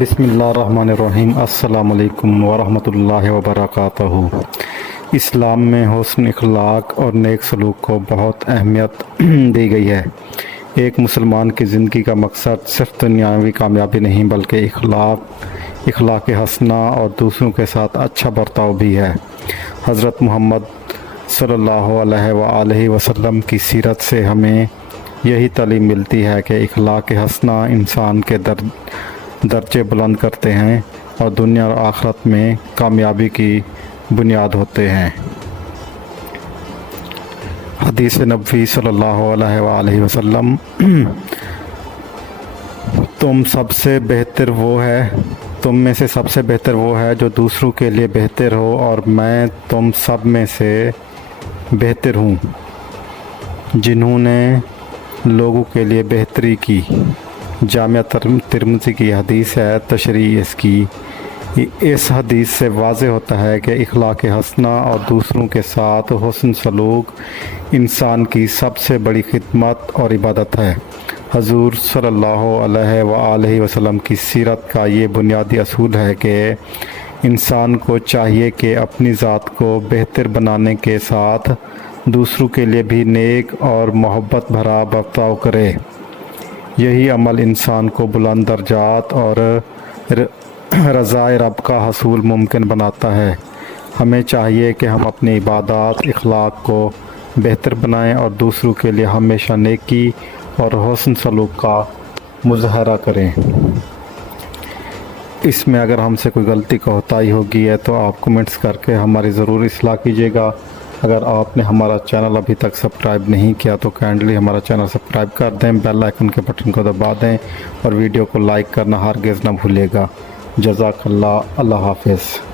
بسم اللہ الرحمن الرحیم۔ السلام علیکم ورحمۃ اللہ وبرکاتہ۔ اسلام میں حسن اخلاق اور نیک سلوک کو بہت اہمیت دی گئی ہے۔ ایک مسلمان کی زندگی کا مقصد صرف دنیاوی کامیابی نہیں بلکہ اخلاق حسنہ اور دوسروں کے ساتھ اچھا برتاؤ بھی ہے۔ حضرت محمد صلی اللہ علیہ وآلہ وسلم کی سیرت سے ہمیں یہی تعلیم ملتی ہے کہ اخلاق حسنہ انسان کے درجے بلند کرتے ہیں اور دنیا اور آخرت میں کامیابی کی بنیاد ہوتے ہیں۔ حدیث نبوی صلی اللہ علیہ وآلہ وسلم، تم میں سے سب سے بہتر وہ ہے جو دوسروں کے لیے بہتر ہو، اور میں تم سب میں سے بہتر ہوں جنہوں نے لوگوں کے لیے بہتری کی۔ جامعہ ترمذی کی حدیث ہے۔ تشریح اس حدیث سے واضح ہوتا ہے کہ اخلاق حسنہ اور دوسروں کے ساتھ حسن سلوک انسان کی سب سے بڑی خدمت اور عبادت ہے۔ حضور صلی اللہ علیہ وآلہ وسلم کی سیرت کا یہ بنیادی اصول ہے کہ انسان کو چاہیے کہ اپنی ذات کو بہتر بنانے کے ساتھ دوسروں کے لیے بھی نیک اور محبت بھرا برتاؤ کرے۔ یہی عمل انسان کو بلند درجات اور رضائے رب کا حصول ممکن بناتا ہے۔ ہمیں چاہیے کہ ہم اپنی عبادات، اخلاق کو بہتر بنائیں اور دوسروں کے لیے ہمیشہ نیکی اور حسن سلوک کا مظاہرہ کریں۔ اس میں اگر ہم سے کوئی غلطی کوتاہی ہوگی ہے تو آپ کمنٹس کر کے ہماری ضرور اصلاح کیجیے گا۔ اگر آپ نے ہمارا چینل ابھی تک سبسکرائب نہیں کیا تو کائنڈلی ہمارا چینل سبسکرائب کر دیں، بیل آئیکن کے بٹن کو دبا دیں اور ویڈیو کو لائک کرنا ہرگز نہ بھولیے گا۔ جزاک اللہ۔ اللہ حافظ۔